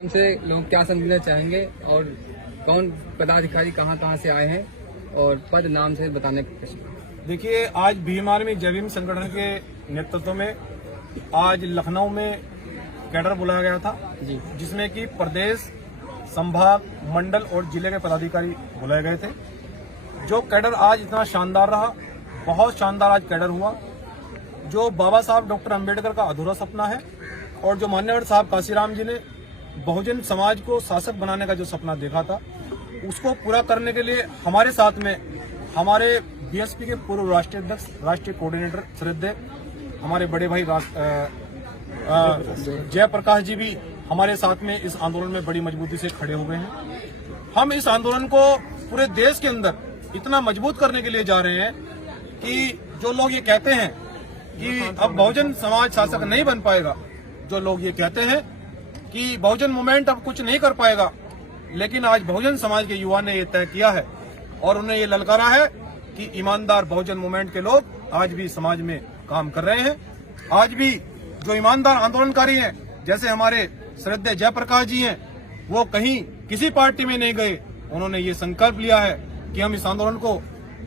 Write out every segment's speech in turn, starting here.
हमसे लोग क्या समझना चाहेंगे और कौन पदाधिकारी कहाँ से आए हैं और पद नाम से बताने का प्रश्न। देखिए, आज भीम आर्मी जय भीम संगठन के नेतृत्व में आज लखनऊ में कैडर बुलाया गया था जी, जिसमें कि प्रदेश, संभाग, मंडल और जिले के पदाधिकारी बुलाए गए थे। जो कैडर आज इतना शानदार रहा, बहुत शानदार आज कैडर हुआ। जो बाबा साहब डॉक्टर अंबेडकर का अधूरा सपना है और जो मान्यवर साहब काशीराम जी ने बहुजन समाज को शासक बनाने का जो सपना देखा था, उसको पूरा करने के लिए हमारे साथ में हमारे बीएसपी के पूर्व राष्ट्रीय अध्यक्ष, राष्ट्रीय कोऑर्डिनेटर श्रद्धेय हमारे बड़े भाई जयप्रकाश जी भी हमारे साथ में इस आंदोलन में बड़ी मजबूती से खड़े हो गए हैं। हम इस आंदोलन को पूरे देश के अंदर इतना मजबूत करने के लिए जा रहे हैं कि जो लोग ये कहते हैं कि अब बहुजन समाज शासक नहीं बन पाएगा, जो लोग ये कहते हैं कि बहुजन मूवमेंट अब कुछ नहीं कर पाएगा, लेकिन आज बहुजन समाज के युवा ने ये तय किया है और उन्हें ये ललकारा है कि ईमानदार बहुजन मूवमेंट के लोग आज भी समाज में काम कर रहे हैं। आज भी जो ईमानदार आंदोलनकारी हैं, जैसे हमारे श्रद्धेय जयप्रकाश जी हैं, वो कहीं किसी पार्टी में नहीं गए। उन्होंने ये संकल्प लिया है कि हम इस आंदोलन को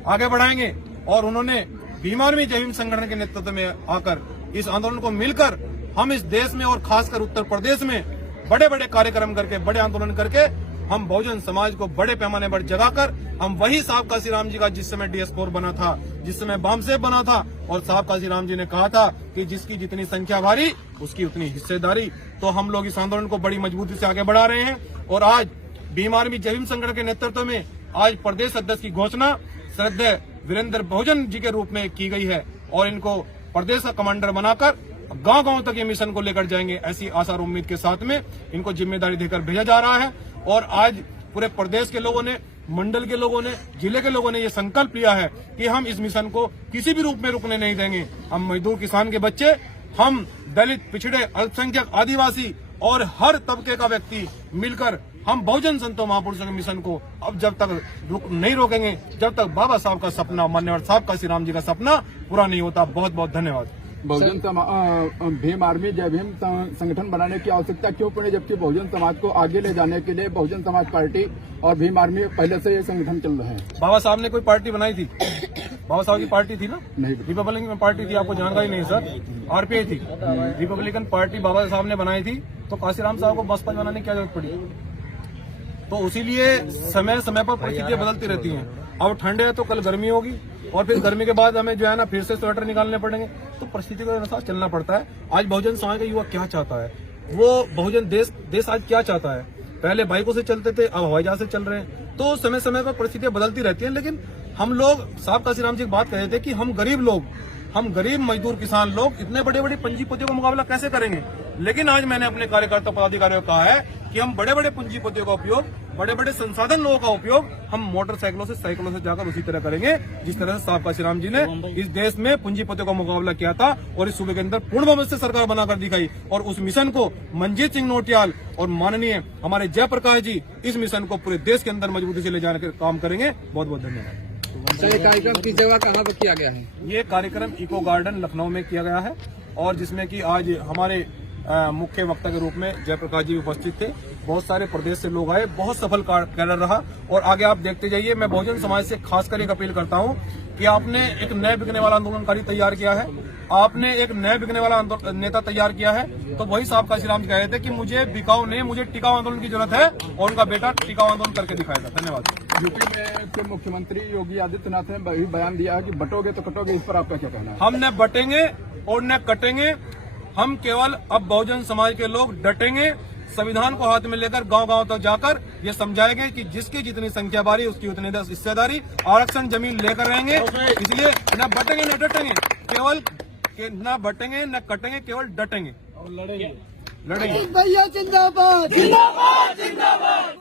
आगे बढ़ाएंगे और उन्होंने भीम आर्मी जय भीम संगठन के नेतृत्व में आकर इस आंदोलन को मिलकर हम इस देश में और खासकर उत्तर प्रदेश में बड़े बड़े कार्यक्रम करके, बड़े आंदोलन करके हम बहुजन समाज को बड़े पैमाने पर जगाकर हम वही साहब काशीराम जी का जिस समय DS4 बना था, जिस समय बामसेब बना था, और साहब काशीराम जी ने कहा था कि जिसकी जितनी संख्या भारी उसकी उतनी हिस्सेदारी, तो हम लोग इस आंदोलन को बड़ी मजबूती से आगे बढ़ा रहे हैं। और आज भीम आर्मी जय भीम संगठन के नेतृत्व में आज प्रदेश अध्यक्ष की घोषणा श्रद्धेय वीरेंद्र बहुजन जी के रूप में की गई है और इनको प्रदेश का कमांडर बनाकर गांव-गांव तक ये मिशन को लेकर जाएंगे, ऐसी आशा और उम्मीद के साथ में इनको जिम्मेदारी देकर भेजा जा रहा है। और आज पूरे प्रदेश के लोगों ने, मंडल के लोगों ने, जिले के लोगों ने ये संकल्प लिया है कि हम इस मिशन को किसी भी रूप में रुकने नहीं देंगे। हम मजदूर किसान के बच्चे, हम दलित, पिछड़े, अल्पसंख्यक, आदिवासी और हर तबके का व्यक्ति मिलकर हम बहुजन संतों महापुरुषों के मिशन को अब जब तक नहीं रोकेंगे, जब तक बाबा साहब का सपना, मान्यवर साहब काशीराम जी का सपना पूरा नहीं होता। बहुत बहुत धन्यवाद। भीम आर्मी जय भीम संगठन बनाने की आवश्यकता क्यों पड़ी, जबकि बहुजन समाज को आगे ले जाने के लिए बहुजन समाज पार्टी और भीम आर्मी पहले से ये संगठन चल रहे हैं। बाबा साहब ने कोई पार्टी बनाई थी? बाबा साहब की पार्टी थी ना? नहीं, रिपब्लिकन पार्टी थी। आपको जानकारी नहीं सर? RPI थी। रिपब्लिकन पार्टी बाबा साहब ने बनाई थी, तो काशीराम साहब को बसपा बनाने की क्या जरूरत पड़ी? तो इसीलिए समय समय पर परिस्थितियां बदलती रहती हैं। अब ठंड है तो कल गर्मी होगी और फिर गर्मी के बाद हमें जो है ना फिर से स्वेटर निकालने पड़ेंगे, तो परिस्थिति के अनुसार चलना पड़ता है। आज बहुजन समाज का युवा क्या चाहता है, वो बहुजन देश आज क्या चाहता है? पहले बाइकों से चलते थे, अब हवाई जहाज से चल रहे हैं। तो समय समय पर परिस्थितियां बदलती रहती हैं, लेकिन हम लोग, साहब काशीराम जी बात कह रहे थे कि हम गरीब लोग, हम गरीब मजदूर किसान लोग इतने बड़े बड़े पूंजीपतियों का मुकाबला कैसे करेंगे? लेकिन आज मैंने अपने कार्यकर्ता पदाधिकारियों को कहा है कि हम बड़े बड़े पूंजीपतियों का उपयोग, बड़े बड़े संसाधन लोगों का उपयोग हम मोटरसाइकिलों से, साइकिलों से जाकर उसी तरह करेंगे जिस तरह से साहब काशीराम जी ने इस देश में पूंजीपतियों का मुकाबला किया था और इस सूबे के अंदर पूर्ण बहुमत से सरकार बनाकर दिखाई। और उस मिशन को मंजीत सिंह नौटियाल और माननीय हमारे जयप्रकाश जी इस मिशन को पूरे देश के अंदर मजबूती से ले जाने का काम करेंगे। बहुत बहुत धन्यवाद। ये कार्यक्रम किस जगह कहाँ पर किया गया है? ये कार्यक्रम इको गार्डन लखनऊ में किया गया है और जिसमें कि आज हमारे मुख्य वक्ता के रूप में जयप्रकाश जी उपस्थित थे। बहुत सारे प्रदेश से लोग आए, बहुत सफल कैडर रहा और आगे आप देखते जाइए। मैं बहुजन समाज से खासकर एक अपील करता हूं कि आपने एक नए बिकने वाला आंदोलनकारी तैयार किया है, आपने एक नए बिकने वाला नेता तैयार किया है। तो वही साहब काशीराम जी कह रहे थे कि मुझे बिकाऊ नहीं, मुझे टिकाऊ आंदोलन की जरूरत है और उनका बेटा टिकाऊ आंदोलन करके दिखाएगा। धन्यवाद। यूपी में के मुख्यमंत्री योगी आदित्यनाथ ने बयान दिया है कि बटोगे तो कटोगे, इस पर आपका क्या कहना है? हम न बटेंगे और न कटेंगे, हम केवल अब बहुजन समाज के लोग डटेंगे, संविधान को हाथ में लेकर गांव-गांव तक जाकर ये समझाएंगे कि जिसकी जितनी संख्या बारी उसकी उतनी हिस्सेदारी, आरक्षण जमीन लेकर रहेंगे। इसलिए न बटेंगे न डटेंगे, केवल न बटेंगे न कटेंगे, केवल डटेंगे और लड़ेंगे। भैया जिंदाबाद, जिंदाबाद, जिंदाबाद।